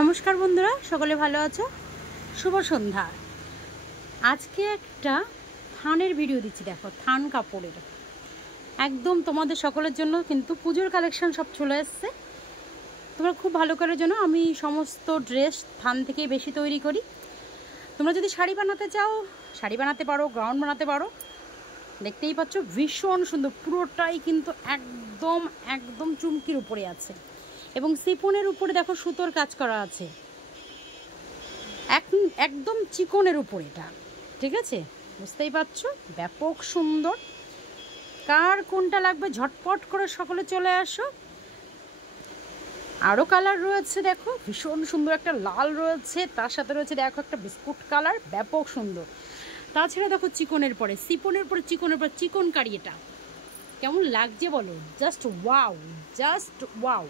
নমস্কার বন্ধুরা, সকলে ভালো আছো? শুভ সন্ধ্যা। আজকে একটা থানের ভিডিও দিচ্ছি। দেখো, থান কাপড়ের একদম তোমাদের সকলের জন্য কিন্তু পুজোর কালেকশন সব চলে এসছে। তোমরা খুব ভালো করে জানো আমি সমস্ত ড্রেস থান থেকেই বেশি তৈরি করি। তোমরা যদি শাড়ি বানাতে চাও শাড়ি বানাতে পারো, গাউন বানাতে পারো। দেখতেই পাচ্ছ ভীষণ সুন্দর, পুরোটাই কিন্তু একদম একদম চুমকির উপরে আছে এবং সিফনের উপরে দেখো সুতোর কাজ করা আছে, একদম চিকনের উপর। এটা ঠিক আছে, বুঝতেই পারছো, ব্যাপক সুন্দর। কার কোনটা লাগবে ঝটপট করে সকলে চলে আসো। আরও কালার রয়েছে, দেখো ভীষণ সুন্দর একটা লাল রয়েছে, তার সাথে রয়েছে দেখো একটা বিস্কুট কালার, ব্যাপক সুন্দর। তাছাড়া দেখো চিকনের পরে, সিপনের পরে চিকনের পরে চিকন কারি, এটা কেমন লাগছে বলো? Just wow, just wow.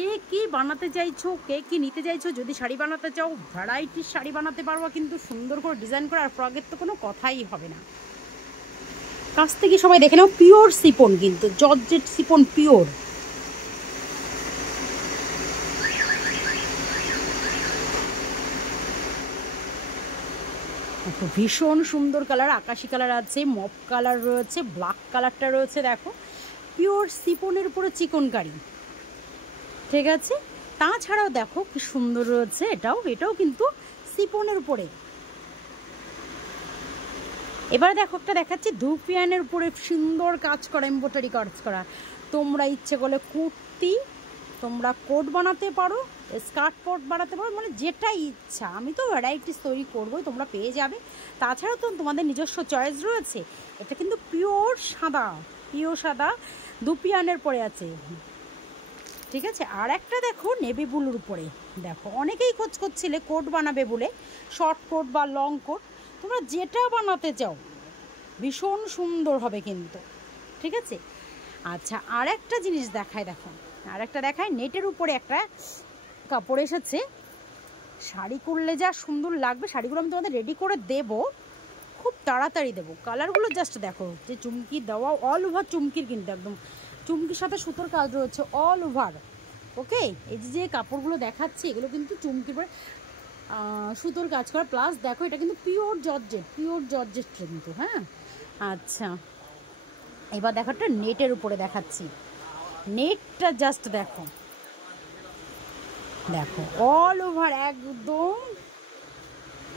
কে কি বানাতে চাইছো, কে কি নিতে চাইছো? যদি শাড়ি বানাতে চাও ভ্যারাইটির শাড়ি বানাতে পারবা, কিন্তু সুন্দর করে ডিজাইন করা, আর ফ্রকের তো কোনো কথাই হবে না। কাছ থেকে সবাই দেখে নাও, পিওর সিপন, কিন্তু জর্জেট সিপন পিওর। ভীষণ সুন্দর কালার, আকাশি কালার আছে, মপ কালার রয়েছে, ব্ল্যাক কালারটা রয়েছে, দেখো পিওর সিপনের উপরে চিকনকারি। ঠিক আছে, তাছাড়াও দেখো কি সুন্দর রয়েছে, এটাও কিন্তু সিপনের উপরে। এবার দেখো একটা দেখাচ্ছি ধুপিয়ানের উপরে সুন্দর কাজ করা, এমব্রয়ডারি কাজ করা। তোমরা ইচ্ছে করলে কুর্তি, তোমরা কোট বানাতে পারো, স্কার্ট কোট বানাতে পারো, মানে যেটা ইচ্ছা। আমি তো ভ্যারাইটিস তৈরি করবোই, তোমরা পেয়ে যাবে। তাছাড়াও তো তোমাদের নিজস্ব চয়েস রয়েছে। এটা কিন্তু পিওর সাদা, পিওর সাদা ধুপিয়ানের পরে আছে। ঠিক আছে, আর একটা দেখো নেভি ব্লুর উপরে। দেখো অনেকেই খোঁজ করছিলে কোট বানাবে বলে, শর্ট কোট বা লং কোট, তোমরা যেটা বানাতে চাও ভীষণ সুন্দর হবে কিন্তু। ঠিক আছে, আচ্ছা আর একটা জিনিস দেখায়, দেখো আর একটা দেখায়, নেটের উপরে একটা কাপড় এসেছে। শাড়ি করলে যা সুন্দর লাগবে, শাড়িগুলো আমি তোমাদের রেডি করে দেবো, খুব তাড়াতাড়ি দেবো। কালারগুলো জাস্ট দেখো, যে চুমকি দেওয়া, অল ওভার চুমকির, কিন্তু একদম চুমকির সাথে সুতোর কাজ রয়েছে অল ওভার। ওকে, এই যে কাপড়গুলো দেখাচ্ছি এগুলো কিন্তু চুমকির পরে সুতোর কাজ করা, প্লাস দেখো এটা কিন্তু পিওর জর্জেট কিন্তু। হ্যাঁ, আচ্ছা এবার দেখো একটা নেটের উপরে দেখাচ্ছি। নেটটা জাস্ট দেখো, দেখো অল ওভার একদম,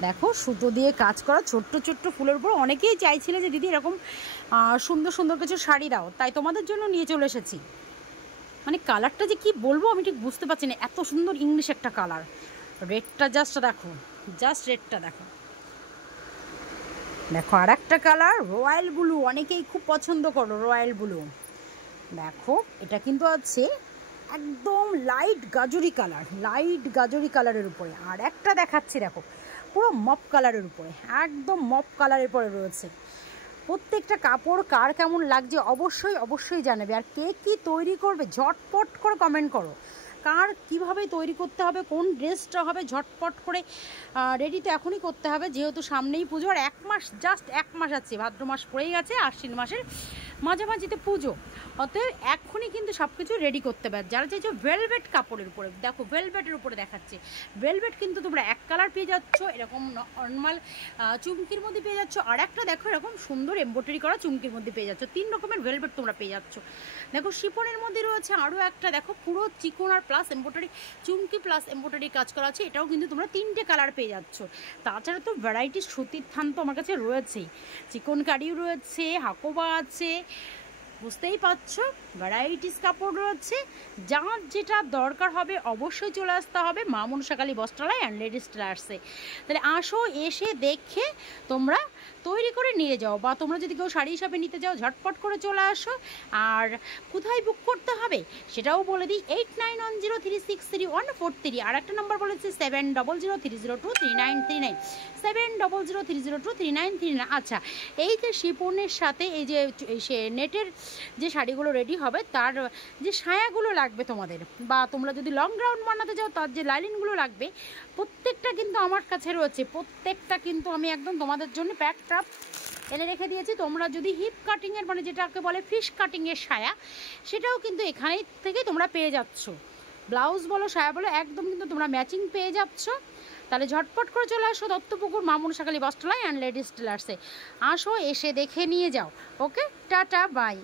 দেখো সুতো দিয়ে কাজ করা, ছোট্ট ছোট্ট ফুলের উপর। অনেকেই চাইছিলে যে দিদি এরকম সুন্দর সুন্দর কিছু শাড়ি দাও, তাই তোমাদের জন্য নিয়ে চলে এসেছি। মানে কালারটা যে কি বলবো আমি ঠিক বুঝতে পারছি না, এত সুন্দর ইংলিশ একটা কালার। রেডটা জাস্ট দেখো, জাস্ট রেডটা দেখো। দেখো আর একটা কালার রয়্যাল ব্লু, অনেকেই খুব পছন্দ করো রয়্যাল ব্লু। দেখো এটা কিন্তু আছে একদম লাইট গাজরি কালার, লাইট গাজরি কালারের উপরে। আর একটা দেখাচ্ছি দেখো পুরো মপ কালারের উপরে, একদম মপ কালারের পরে রয়েছে। প্রত্যেকটা কাপড় কার কেমন লাগছে অবশ্যই অবশ্যই জানাবে। আর কে কী তৈরি করবে ঝটপট করে কমেন্ট করো, কার কীভাবে তৈরি করতে হবে, কোন ড্রেসটা হবে, ঝটপট করে রেডি তো এখনই করতে হবে, যেহেতু সামনেই পুজো। আর এক মাস, জাস্ট এক মাস আছে, ভাদ্র মাস পড়েই গেছে, আশ্বিন মাসের মাঝামাঝিতে পুজো। অতএব এখনই কিন্তু সব কিছু রেডি করতে পারে। যারা চাইছো ভেলভেট কাপড়ের উপরে, দেখো ভেলভেটের উপরে দেখাচ্ছে। ভেলভেট কিন্তু তোমরা এক কালার পেয়ে যাচ্ছ, এরকম নর্মাল চুমকির মধ্যে পেয়ে যাচ্ছ, আর একটা দেখো এরকম সুন্দর এমব্রয়ডারি করা চুমকির মধ্যে পেয়ে যাচ্ছ। 3 রকমের ভেলভেট তোমরা পেয়ে যাচ্ছ। দেখো শিপনের মধ্যে রয়েছে আরও একটা, দেখো পুরো চিকন আর প্লাস এমব্রয়ডারি, চুমকি প্লাস এমব্রয়ডারি কাজ করা আছে। এটাও কিন্তু তোমরা 3টে কালার পেয়ে যাচ্ছ। তাছাড়া তো ভ্যারাইটি সুতির থান তো আমার কাছে রয়েছেই, চিকন কারিও রয়েছে, হাকোবা আছে, বুঝতেই পারছো ভ্যারাইটিস কাপড় রয়েছে। যার যেটা দরকার হবে অবশ্যই চলে আসতে হবে মা মনসাকালী বস্ত্রালয় অ্যান্ড লেডিস টেলার্সে। তাহলে আসো, এসে দেখে তোমরা তৈরি করে নিয়ে যাও, বা তোমরা যদি কেউ শাড়ি হিসাবে নিতে যাও ঝটপট করে চলে আসো। আর কোথায় বুক করতে হবে সেটাও বলে দিই, 8910363143। আর একটা নাম্বার বলেছে 7003023939, 7003023939। আচ্ছা, এই যে শিপনের সাথে এই যে নেটের যে শাড়িগুলো রেডি হবে, তার যে সায়াগুলো লাগবে তোমাদের, বা তোমরা যদি লং গ্রাউন্ড বানাতে যাও তার যে লাইনিংগুলো লাগবে, প্রত্যেকটা কিন্তু আমার কাছে রয়েছে। প্রত্যেকটা কিন্তু আমি একদম তোমাদের জন্য প্যাকড আপ এনে রেখে দিয়েছি। তোমরা যদি হিপ কাটিংয়ের, মানে যেটাকে বলে ফিশ কাটিংয়ের সায়া, সেটাও কিন্তু এখানে থেকে তোমরা পেয়ে যাচ্ছ। ব্লাউজ বলো সায়া বলো একদম কিন্তু তোমরা ম্যাচিং পেয়ে যাচ্ছ। তাহলে ঝটপট করে চলে আসো দত্তপুকুর মা মনসাখালী বস্ত্রালয় অ্যান্ড লেডিস টেলার্সে। আসো, এসে দেখে নিয়ে যাও। ওকে, টাটা, বাই।